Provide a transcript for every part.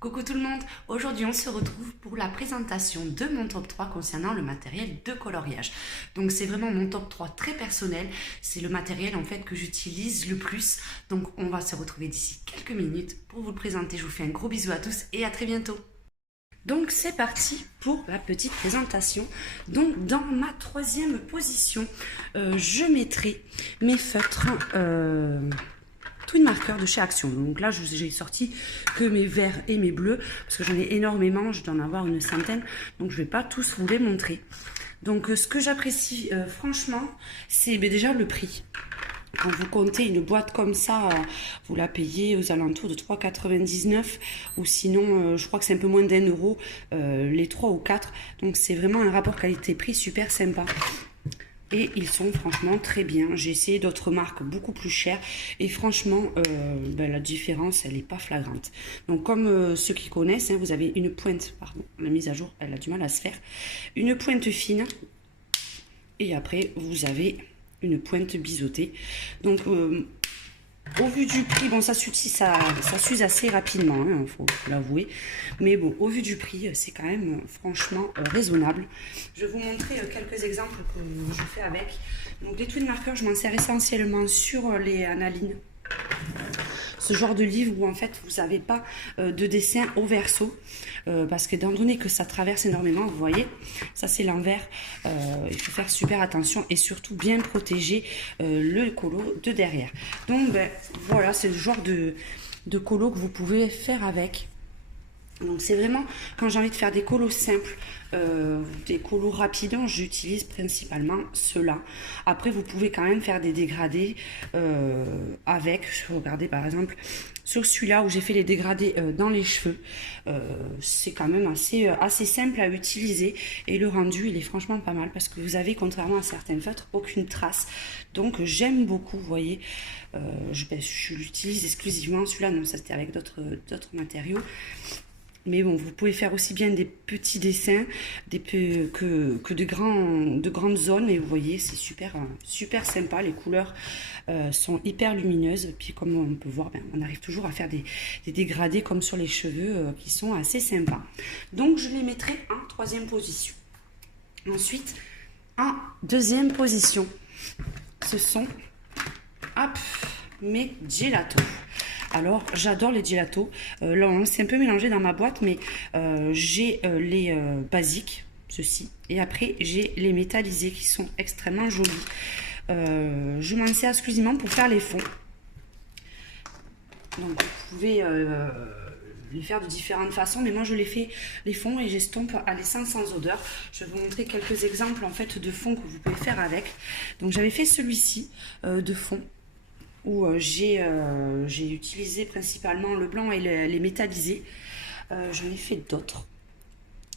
Coucou tout le monde, aujourd'hui on se retrouve pour la présentation de mon top 3 concernant le matériel de coloriage. Donc c'est vraiment mon top 3 très personnel, c'est le matériel en fait que j'utilise le plus. Donc on va se retrouver d'ici quelques minutes pour vous le présenter. Je vous fais un gros bisou à tous et à très bientôt. Donc c'est parti pour la petite présentation. Donc dans ma troisième position, je mettrai mes feutres Twin Marker de chez Action. Donc là, j'ai sorti que mes verts et mes bleus, parce que j'en ai énormément, je dois en avoir une centaine, donc je ne vais pas tous vous les montrer. Donc ce que j'apprécie franchement, c'est déjà le prix. Quand vous comptez une boîte comme ça, vous la payez aux alentours de 3,99 € ou sinon, je crois que c'est un peu moins d'1 €, les 3 ou 4. Donc c'est vraiment un rapport qualité-prix super sympa. Et ils sont franchement très bien. J'ai essayé d'autres marques beaucoup plus chères. Et franchement, la différence, elle n'est pas flagrante. Donc comme ceux qui connaissent, vous avez une pointe, pardon, la mise à jour, elle a du mal à se faire. Une pointe fine. Et après, vous avez une pointe biseautée. Donc au vu du prix, bon ça s'use assez rapidement, faut l'avouer. Mais bon, au vu du prix, c'est quand même franchement raisonnable. Je vais vous montrer quelques exemples que je fais avec. Donc les Twin Marker, je m'en sers essentiellement sur les analines. Ce genre de livre où en fait vous n'avez pas de dessin au verso, parce qu'étant donné que ça traverse énormément, vous voyez, ça c'est l'envers, il faut faire super attention et surtout bien protéger le colo de derrière. Donc voilà, c'est le genre de colo que vous pouvez faire avec. Donc c'est vraiment, quand j'ai envie de faire des colos simples, des colos rapides, j'utilise principalement ceux-là. Après vous pouvez quand même faire des dégradés avec, regardez par exemple, sur celui-là où j'ai fait les dégradés dans les cheveux, c'est quand même assez simple à utiliser et le rendu il est franchement pas mal parce que vous avez, contrairement à certains feutres, aucune trace. Donc j'aime beaucoup, vous voyez, je l'utilise exclusivement, celui-là non, ça c'était avec d'autres matériaux. Mais bon, vous pouvez faire aussi bien des petits dessins que de grandes zones. Et vous voyez, c'est super sympa. Les couleurs sont hyper lumineuses. Puis comme on peut voir, on arrive toujours à faire des dégradés comme sur les cheveux qui sont assez sympas. Donc je les mettrai en troisième position. Ensuite, en deuxième position, ce sont mes gelatos. Alors, j'adore les gelatos. Là, on s'est un peu mélangé dans ma boîte, mais j'ai les basiques, ceux-ci. Et après, j'ai les métallisés qui sont extrêmement jolis. Je m'en sers exclusivement pour faire les fonds. Donc, vous pouvez les faire de différentes façons, mais moi, je les fais les fonds et j'estompe à l'essence sans odeur. Je vais vous montrer quelques exemples, en fait, de fonds que vous pouvez faire avec. Donc, j'avais fait celui-ci de fond, où j'ai utilisé principalement le blanc et les métallisés. J'en ai fait d'autres.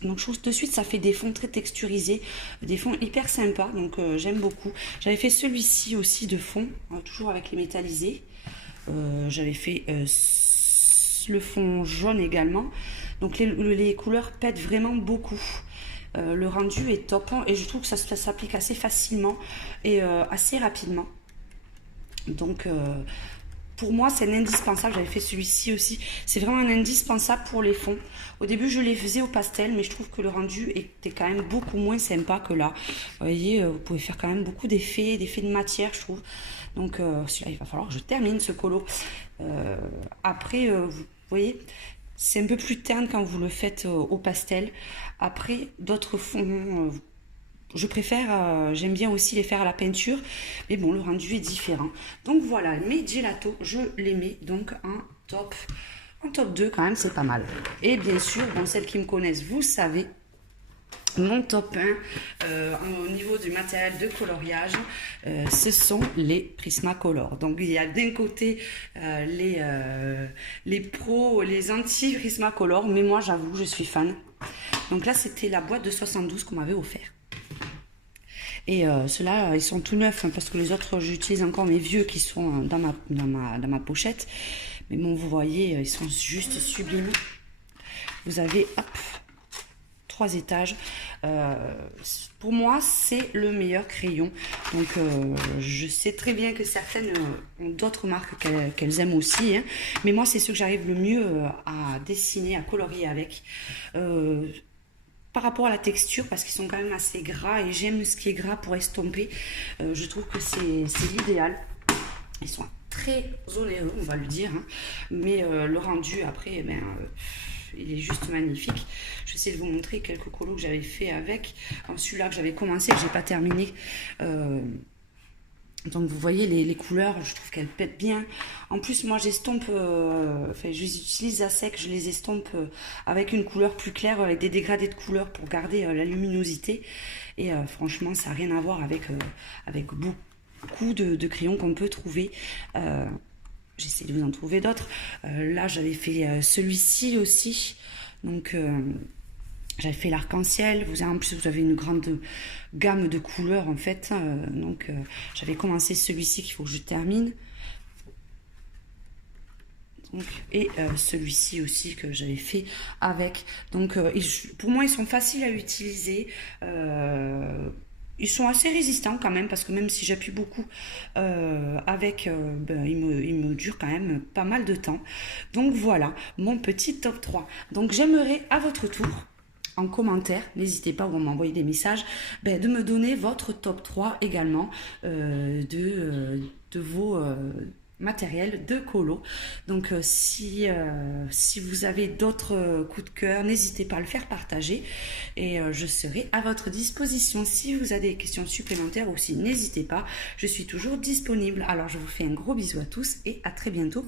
Donc je trouve de suite ça fait des fonds très texturisés, des fonds hyper sympas, donc j'aime beaucoup. J'avais fait celui-ci aussi de fond, toujours avec les métallisés. J'avais fait le fond jaune également. Donc les couleurs pètent vraiment beaucoup. Le rendu est top et je trouve que ça s'applique assez facilement et assez rapidement. Donc pour moi c'est un indispensable. J'avais fait celui-ci aussi, c'est vraiment un indispensable pour les fonds. Au début je les faisais au pastel, mais je trouve que le rendu était quand même beaucoup moins sympa que là. Vous voyez, vous pouvez faire quand même beaucoup d'effets de matière, je trouve. Donc celui-là, il va falloir que je termine ce colo. Après vous voyez, c'est un peu plus terne quand vous le faites au pastel. Après d'autres fonds, je préfère, j'aime bien aussi les faire à la peinture, mais bon, le rendu est différent. Donc voilà, mes gelatos, je les mets donc en top 2 quand même, c'est pas mal. Et bien sûr, bon, celles qui me connaissent, vous savez, mon top 1 au niveau du matériel de coloriage, ce sont les Prismacolor. Donc il y a d'un côté les pros, les anti-Prismacolor, mais moi j'avoue, je suis fan. Donc là, c'était la boîte de 72 qu'on m'avait offert. Et ceux-là, ils sont tout neufs, parce que les autres, j'utilise encore mes vieux qui sont dans ma pochette. Mais bon, vous voyez, ils sont juste sublimes. Vous avez, 3 étages. Pour moi, c'est le meilleur crayon. Donc, je sais très bien que certaines ont d'autres marques qu'elles aiment aussi, hein. Mais moi, c'est ce que j'arrive le mieux à dessiner, à colorier avec. Par rapport à la texture, parce qu'ils sont quand même assez gras et j'aime ce qui est gras pour estomper. Je trouve que c'est l'idéal. Ils sont très onéreux, on va le dire, hein. Mais le rendu après, il est juste magnifique. Je vais essayer de vous montrer quelques colos que j'avais fait avec. Celui-là que j'avais commencé, que j'ai pas terminé. Donc vous voyez les couleurs, je trouve qu'elles pètent bien. En plus moi j'estompe, je les utilise à sec, je les estompe avec une couleur plus claire, avec des dégradés de couleurs pour garder la luminosité. Et franchement ça n'a rien à voir avec beaucoup de crayons qu'on peut trouver. J'essaie de vous en trouver d'autres. Là j'avais fait celui-ci aussi. Donc j'avais fait l'arc-en-ciel. En plus, vous avez une grande gamme de couleurs en fait. J'avais commencé celui-ci qu'il faut que je termine. Donc, et celui-ci aussi que j'avais fait avec. Donc, pour moi, ils sont faciles à utiliser. Ils sont assez résistants quand même, parce que même si j'appuie beaucoup ils me durent quand même pas mal de temps. Donc voilà, mon petit top 3. Donc j'aimerais à votre tour, en commentaire, n'hésitez pas, ou m'envoyer des messages, de me donner votre top 3 également de vos matériels de colo. Donc si vous avez d'autres coups de cœur, n'hésitez pas à le faire partager et je serai à votre disposition. Si vous avez des questions supplémentaires aussi, n'hésitez pas, je suis toujours disponible. Alors je vous fais un gros bisou à tous et à très bientôt.